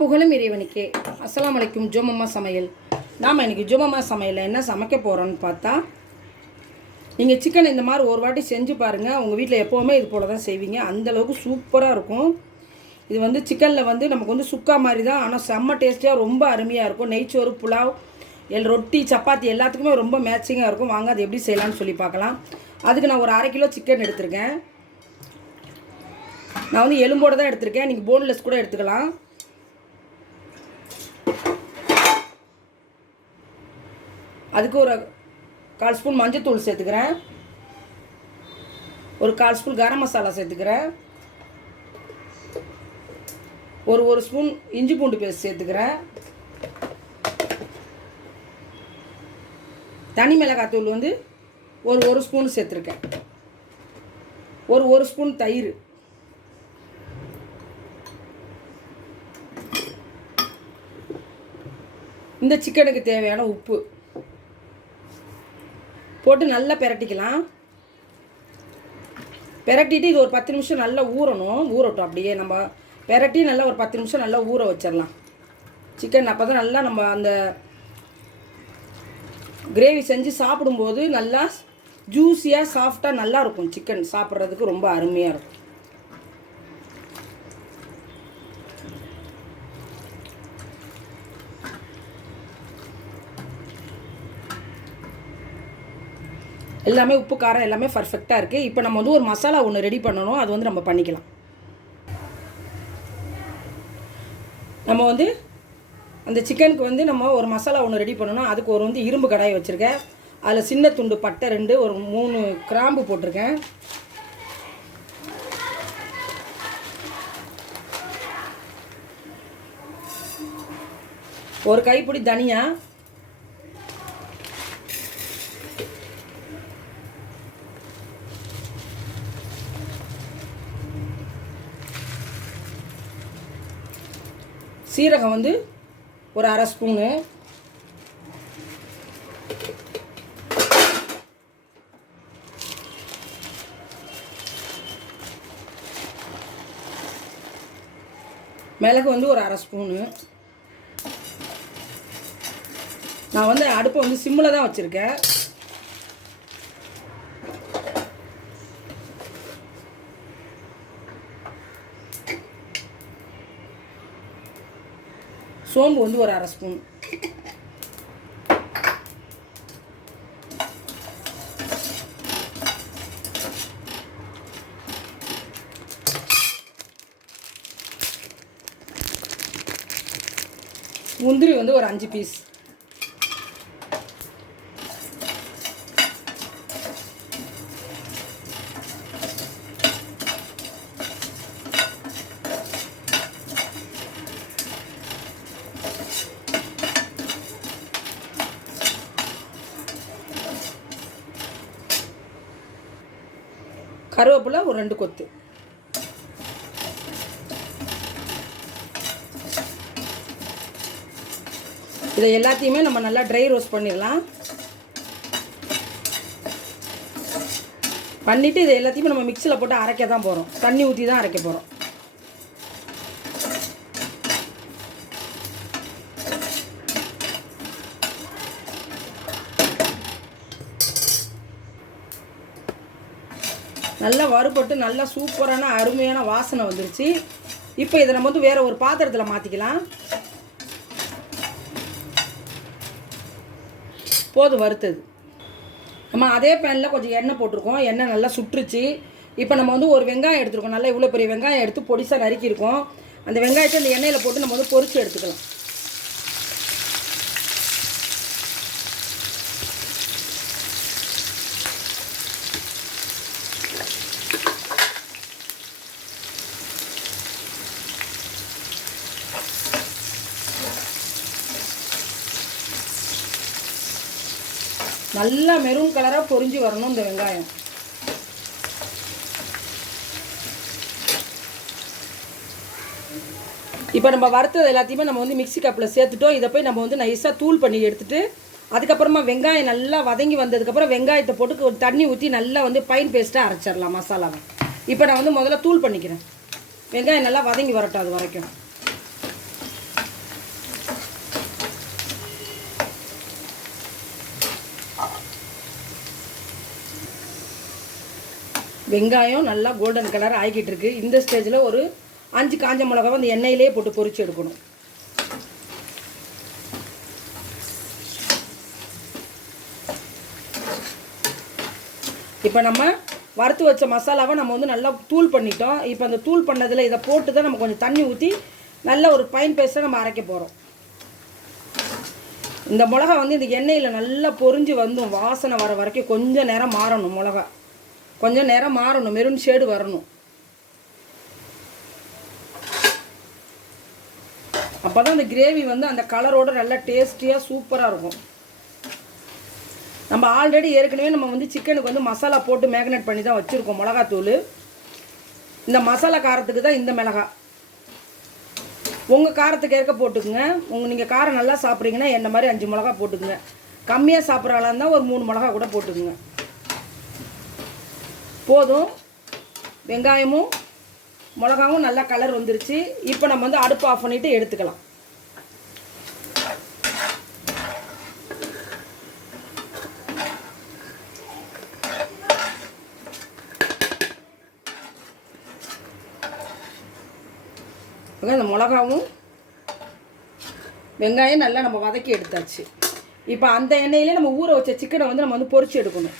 புகழும் இறைவனுக்கே. அஸ்லாம் அலைக்கும் ஜோமம்மா சமையல். நாம் இன்றைக்கி ஜோமம்மா சமையலில் என்ன சமைக்க போகிறோன்னு பார்த்தா நீங்கள் சிக்கன் இந்த மாதிரி ஒரு வாட்டி செஞ்சு பாருங்கள் உங்கள் வீட்டில் எப்போவுமே இது போல் தான் செய்வீங்க. அந்தளவுக்கு சூப்பராக இருக்கும். இது வந்து சிக்கனில் வந்து நமக்கு வந்து சுக்கா மாதிரி தான். ஆனால் செம்ம டேஸ்டியாக ரொம்ப அருமையாக இருக்கும். நெய்ச்சோறு புலாவ் எல் ரொட்டி சப்பாத்தி எல்லாத்துக்குமே ரொம்ப மேட்சிங்காக இருக்கும். வாங்க அது எப்படி செய்யலாம்னு சொல்லி பார்க்கலாம். அதுக்கு நான் ஒரு அரை கிலோ சிக்கன் எடுத்திருக்கேன். நான் வந்து எலும்போடு தான் எடுத்திருக்கேன். நீங்கள் போன்லெஸ் கூட எடுத்துக்கலாம். அதுக்கு ஒரு கால் ஸ்பூன் மஞ்சத்தூள் சேர்த்துக்கிறேன். ஒரு கால் ஸ்பூன் கரம் மசாலா சேர்த்துக்கிறேன். ஒரு ஒரு ஸ்பூன் இஞ்சி பூண்டு பேஸ்ட் சேர்த்துக்கிறேன். தனி மிளகாத்தூள் வந்து ஒரு ஒரு ஸ்பூன் சேர்த்துருக்கேன். ஒரு ஒரு ஸ்பூன் தயிர். இந்த சிக்கனுக்கு தேவையான உப்பு. போட்டு நல்லா பெரட்டிக்கலாம். பெரட்டிட்டு இது ஒரு பத்து நிமிஷம் நல்லா ஊறணும். ஊறட்டும் அப்படியே. நம்ம பெரட்டி நல்லா ஒரு பத்து நிமிஷம் நல்லா ஊற வச்சிடலாம் சிக்கன் அப்போ தான் நல்லா நம்ம அந்த கிரேவி செஞ்சு சாப்பிடும்போது நல்லா ஜூஸியாக சாஃப்டாக நல்லா இருக்கும் சிக்கன் சாப்பிட்றதுக்கு ரொம்ப அருமையாக இருக்கும். எல்லாமே உப்பு காரம் எல்லாமே பர்ஃபெக்டாக இருக்குது இப்போ நம்ம வந்து ஒரு மசாலா ஒன்று ரெடி பண்ணணும். அது வந்து நம்ம பண்ணிக்கலாம். நம்ம வந்து அந்த சிக்கனுக்கு வந்து நம்ம ஒரு மசாலா ஒன்று ரெடி பண்ணணும். அதுக்கு ஒரு வந்து இரும்பு கடாய் வச்சுருக்கேன். அதில் சின்ன துண்டு பட்டை ரெண்டு ஒரு மூணு கிராம்பு போட்டிருக்கேன். ஒரு கைப்பிடி தனியாக சீரகம் வந்து ஒரு அரை ஸ்பூனு. மிளகு வந்து ஒரு அரை ஸ்பூனு. நான் வந்து அடுப்பை வந்து சிம்மில் தான் வச்சுருக்கேன். சோம்பு வந்து ஒரு அரை ஸ்பூன். முந்திரி வந்து ஒரு அஞ்சு பீஸ் கருவேப்பிலை ஒரு ரெண்டு கொத்து. இதை எல்லாத்தையுமே நம்ம நல்லா ட்ரை ரோஸ்ட் பண்ணிடலாம். பண்ணிவிட்டு இதை எல்லாத்தையுமே நம்ம மிக்சியில் போட்டு அரைக்க தான் போகிறோம் தண்ணி ஊற்றி தான் அரைக்க போகிறோம் நல்லா வறுபட்டு நல்லா சூப்பரான அருமையான வாசனை வந்துருச்சு. இப்போ இதை நம்ம வந்து வேறு ஒரு பாத்திரத்தில் மாற்றிக்கலாம் போதும் வறுத்தது. நம்ம அதே பேனில் கொஞ்சம் எண்ணெய் போட்டிருக்கோம். எண்ணெய் நல்லா சுட்டுருச்சு இப்போ நம்ம வந்து ஒரு வெங்காயம் எடுத்துருக்கோம். நல்லா இவ்வளோ பெரிய வெங்காயம் எடுத்து பொடிசாக நறுக்கியிருக்கோம். அந்த வெங்காயத்தை அந்த எண்ணெயில் போட்டு நம்ம வந்து பொறிச்சு எடுத்துக்கலாம். நல்லா மெரூன் கலராக பொறிஞ்சு வரணும் இந்த வெங்காயம். இப்போ நம்ம வறுத்தது எல்லாத்தையுமே நம்ம வந்து மிக்ஸி கப்பில் சேர்த்துட்டோம். இதை போய் நம்ம வந்து நைஸாக தூள் பண்ணி எடுத்துட்டு அதுக்கப்புறமா வெங்காயம் நல்லா வதங்கி வந்ததுக்கப்புறம் வெங்காயத்தை போட்டு ஒரு தண்ணி ஊற்றி நல்லா வந்து பைன் பேஸ்ட்டாக அரைச்சிடலாம் மசாலாவை. இப்போ நான் வந்து முதல்ல தூள் பண்ணிக்கிறேன். வெங்காயம் நல்லா வதங்கி வரட்டும் அது வரைக்கும். வெங்காயம் நல்லா கோல்டன் கலர் ஆகிக்கிட்டு இருக்கு. இந்த ஸ்டேஜில் ஒரு அஞ்சு காஞ்ச மிளகாவை அந்த எண்ணெயிலே போட்டு பொறிச்சு எடுக்கணும். இப்போ நம்ம வறுத்து வச்ச மசாலாவை நம்ம வந்து நல்லா தூள் பண்ணிட்டோம். இப்போ அந்த தூள் பண்ணதில் இதை போட்டு தான் நம்ம கொஞ்சம் தண்ணி ஊற்றி நல்ல ஒரு பைன் பேஸ்ட்டை நம்ம அரைக்க போகிறோம் இந்த மிளகா வந்து இந்த எண்ணெயில் நல்லா பொரிஞ்சு வந்தும் வாசனை வர வரைக்கும் கொஞ்சம் நேரம் மாறணும் மிளகா. கொஞ்சம் நேரம் மாறணும் மெரூன் ஷேடு வரணும். அப்போ தான் அந்த கிரேவி வந்து அந்த கலரோட நல்லா டேஸ்டியாக சூப்பராக இருக்கும். நம்ம ஆல்ரெடி ஏற்கனவே நம்ம வந்து சிக்கனுக்கு வந்து மசாலா போட்டு மேக்னேட் பண்ணி தான் வச்சுருக்கோம் மிளகாத்தூள். இந்த மசாலா காரத்துக்கு தான் இந்த மிளகா. உங்கள் காரத்துக்கு ஏற்க போட்டுக்குங்க. உங்கள் நீங்கள் காரம் நல்லா சாப்பிட்றீங்கன்னா என்ன மாதிரி அஞ்சு மிளகா போட்டுக்குங்க. கம்மியாக சாப்பிட்றாங்களா இருந்தால் ஒரு மூணு மிளகா கூட போட்டுக்குங்க. போதும். வெங்காயமும் மிளகாவும் நல்லா கலர் வந்துருச்சு. இப்போ நம்ம வந்து அடுப்பு ஆஃப் பண்ணிவிட்டு எடுத்துக்கலாம். இந்த மிளகாவும் வெங்காயம் நல்லா நம்ம வதக்கி எடுத்தாச்சு. இப்போ அந்த எண்ணெயிலே நம்ம ஊற வச்ச சிக்கனை வந்து நம்ம வந்து பொறிச்சு எடுக்கணும்.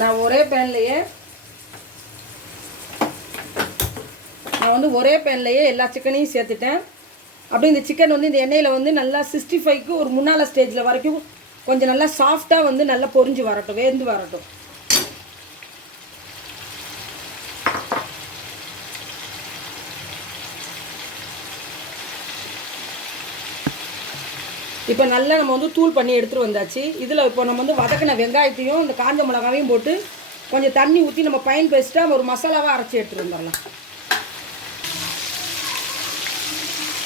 நான் ஒரே பேன்லேயே நான் வந்து ஒரே பேன்லேயே எல்லா சிக்கனையும் சேர்த்துட்டேன். அப்படி இந்த சிக்கன் வந்து இந்த எண்ணெயில் வந்து நல்லா சிக்ஸ்டி ஃபைவ்க்கு ஒரு முன்னால் ஸ்டேஜில் வரைக்கும் கொஞ்சம் நல்லா சாஃப்டாக வந்து நல்லா பொரிஞ்சு வரட்டும் வேந்து வரட்டும். இப்போ நல்லா நம்ம வந்து தூள் பண்ணி எடுத்துகிட்டு வந்தாச்சு. இதில் இப்போ நம்ம வந்து வதக்கின வெங்காயத்தையும் இந்த காஞ்ச மிளகாவையும் போட்டு கொஞ்சம் தண்ணி ஊற்றி நம்ம பயன் பேசிட்டு ஒரு மசாலாவாக அரைச்சி எடுத்துகிட்டு வந்துடலாம்.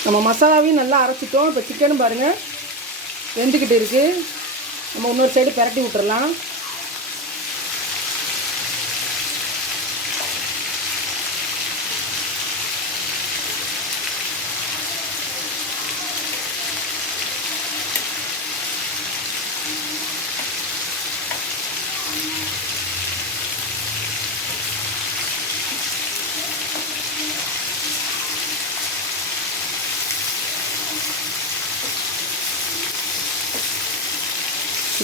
நம்ம மசாலாவையும் நல்லா அரைச்சிட்டோம். இப்போ சிக்கனும் பாருங்கள் வெந்துக்கிட்டு இருக்குது நம்ம இன்னொரு சைடு பிரட்டி விட்டுறலாம்.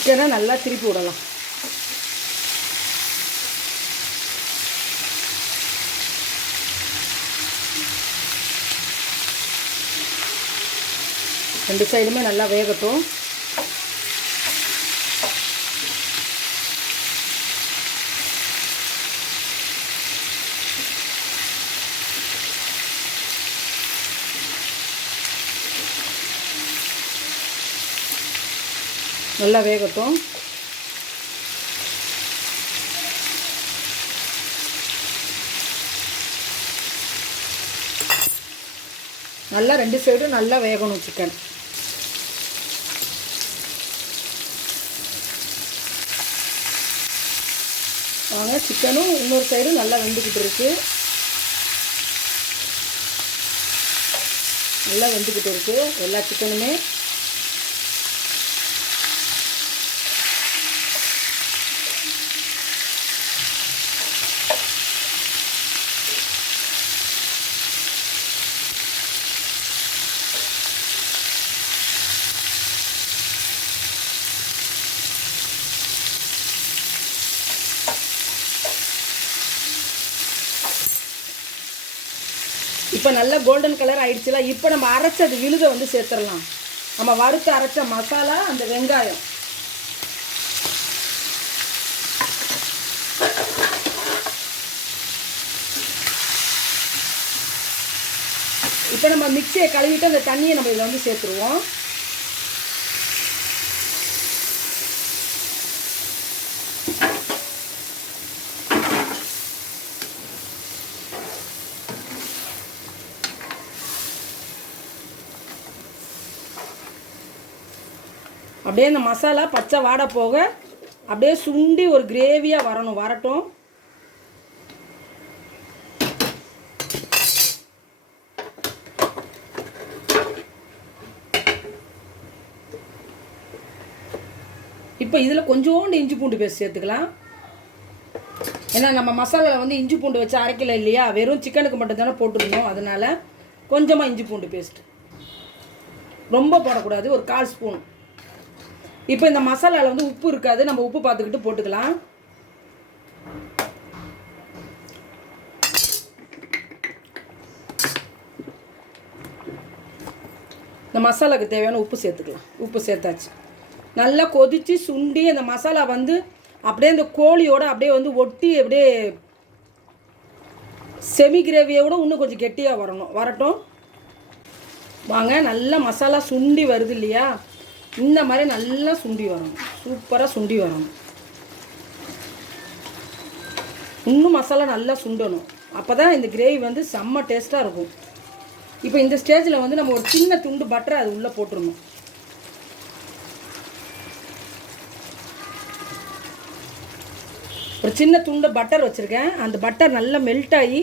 சிக்கனை நல்லா திருப்பி விடலாம். ரெண்டு சைடுமே நல்லா வேகட்டும். நல்லா வேகட்டும். நல்லா ரெண்டு சைடும் நல்லா வேகணும் சிக்கன் வாங்க சிக்கனும் இன்னொரு சைடும் நல்லா வெந்துக்கிட்டு இருக்கு. நல்லா வெந்துக்கிட்டு இருக்கு. எல்லா சிக்கனுமே இப்போ நல்ல கோல்டன் கலர் ஆயிடுச்சுல இப்போ நம்ம அரைச்சது விழுதை வந்து சேர்த்துடலாம். நம்ம வறுத்து அரைச்ச மசாலா அந்த வெங்காயம். இப்போ நம்ம மிக்சியை கழுவிட்டு அந்த தண்ணியை நம்ம இதில் வந்து சேர்த்துருவோம். அப்படியே இந்த மசாலா பச்சை வாடை போக அப்படியே சுண்டி ஒரு கிரேவியாக வரணும் வரட்டும். இப்போ இதில் கொஞ்சோண்டு இஞ்சி பூண்டு பேஸ்ட் சேர்த்துக்கலாம். ஏன்னா நம்ம மசாலாவில் வந்து இஞ்சி பூண்டு வச்சு அரைக்கல இல்லையா? வெறும் சிக்கனுக்கு மட்டும் தானே போட்டுருந்தோம் அதனால் கொஞ்சமாக இஞ்சி பூண்டு பேஸ்ட். ரொம்ப போடக்கூடாது. ஒரு கால் ஸ்பூன். இப்போ இந்த மசாலாவில் வந்து உப்பு இருக்காது. நம்ம உப்பு பார்த்துக்கிட்டு போட்டுக்கலாம். இந்த மசாலாவுக்கு தேவையான உப்பு சேர்த்துக்கலாம். உப்பு சேர்த்தாச்சு. நல்லா கொதித்து சுண்டி அந்த மசாலா வந்து அப்படியே இந்த கோழியோட அப்படியே வந்து ஒட்டி அப்படியே செமி கிரேவியோட இன்னும் கொஞ்சம் கெட்டியாக வரணும். வரட்டும். வாங்க நல்லா மசாலா சுண்டி வருது இல்லையா? இந்த மாதிரி நல்லா சுண்டி வரணும். சூப்பராக சுண்டி வரணும். இன்னும் மசாலா நல்லா சுண்டணும். அப்போ தான் இந்த கிரேவி வந்து செம்ம டேஸ்ட்டாக இருக்கும். இப்போ இந்த ஸ்டேஜில் வந்து நம்ம ஒரு சின்ன துண்டு பட்டரை அது உள்ளே போட்டுருணும் ஒரு சின்ன துண்டு பட்டர் வச்சுருக்கேன். அந்த பட்டர் நல்லா மெல்ட் ஆகி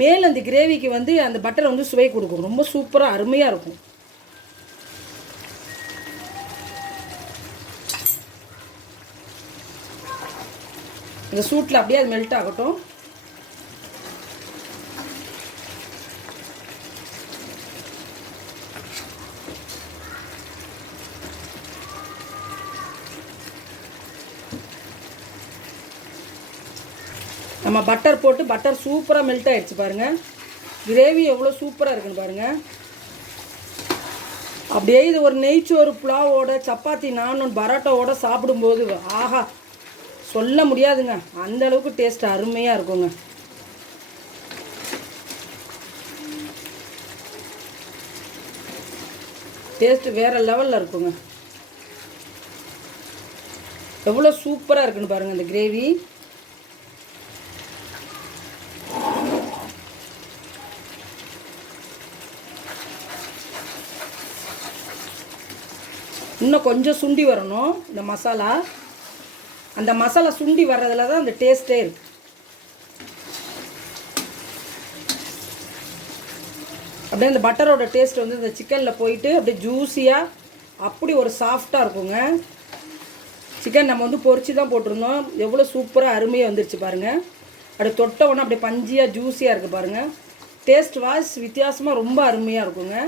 மேலே அந்த கிரேவிக்கு வந்து அந்த பட்டர் வந்து சுவை கொடுக்கும். ரொம்ப சூப்பராக அருமையாக இருக்கும். இந்த சூட்டில் அப்படியே அது மெல்ட் ஆகட்டும். நம்ம பட்டர் போட்டு பட்டர் சூப்பராக மெல்ட் ஆகிடுச்சு பாருங்கள் கிரேவி எவ்வளோ சூப்பராக இருக்குன்னு பாருங்கள் அப்படியே இது ஒரு நெய்ச்சோறு புலாவோட சப்பாத்தி நானும் பரோட்டாவோட சாப்பிடும்போது ஆஹா சொல்ல முடியாதுங்க. அந்த அளவுக்கு டேஸ்ட் அருமையாக இருக்குங்க. டேஸ்ட்டு வேற லெவலில் இருக்குங்க. எவ்வளோ சூப்பராக இருக்குன்னு பாருங்கள் இந்த கிரேவி இன்னும் கொஞ்சம் சுண்டி வரணும் இந்த மசாலா. அந்த மசாலா சுண்டி வர்றதுல தான் அந்த டேஸ்ட்டே இருக்கு. அப்படியே அந்த பட்டரோட டேஸ்ட் வந்து இந்த சிக்கனில் போயிட்டு அப்படியே ஜூஸியாக அப்படி ஒரு சாஃப்டாக இருக்குங்க. சிக்கன் நம்ம வந்து பொறிச்சு தான் போட்டிருந்தோம். எவ்வளோ சூப்பராக அருமையாக வந்துருச்சு பாருங்கள் அப்படியே தொட்ட உடனே அப்படியே பஞ்சியாக ஜூஸியாக இருக்குது பாருங்கள் டேஸ்ட் வாய்ஸ் வித்தியாசமாக ரொம்ப அருமையாக இருக்குங்க.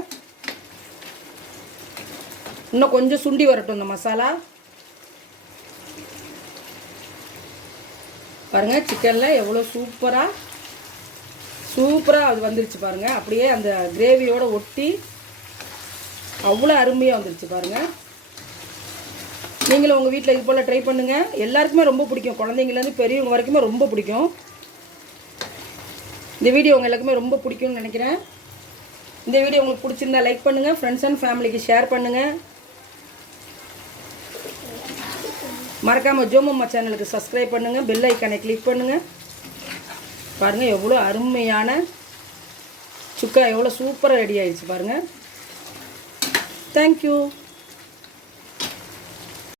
இன்னும் கொஞ்சம் சுண்டி வரட்டும் இந்த மசாலா. பாருங்கள் சிக்கனில் எவ்வளோ சூப்பராக சூப்பராக அது வந்துருச்சு பாருங்கள் அப்படியே அந்த கிரேவியோட ஒட்டி அவ்வளோ அருமையாக வந்துருச்சு பாருங்கள் நீங்களும் உங்கள் வீட்டில் இது போல் ட்ரை பண்ணுங்கள் எல்லாருக்குமே ரொம்ப பிடிக்கும். குழந்தைங்கலேருந்து பெரியவங்க வரைக்குமே ரொம்ப பிடிக்கும். இந்த வீடியோ உங்கள் எல்லாருக்குமே ரொம்ப பிடிக்கும்னு நினைக்கிறேன். இந்த வீடியோ உங்களுக்கு பிடிச்சிருந்தா லைக் பண்ணுங்கள் ஃப்ரெண்ட்ஸ் அண்ட் ஃபேமிலிக்கு ஷேர் பண்ணுங்கள் மறக்காமல் ஜோமம்மா சேனலுக்கு சப்ஸ்கிரைப் பண்ணுங்கள் பெல் ஐக்கானை கிளிக் பண்ணுங்கள் பாருங்கள் எவ்வளோ அருமையான சுக்கா எவ்வளோ சூப்பராக ரெடி ஆயிடுச்சு பாருங்கள் தேங்க்யூ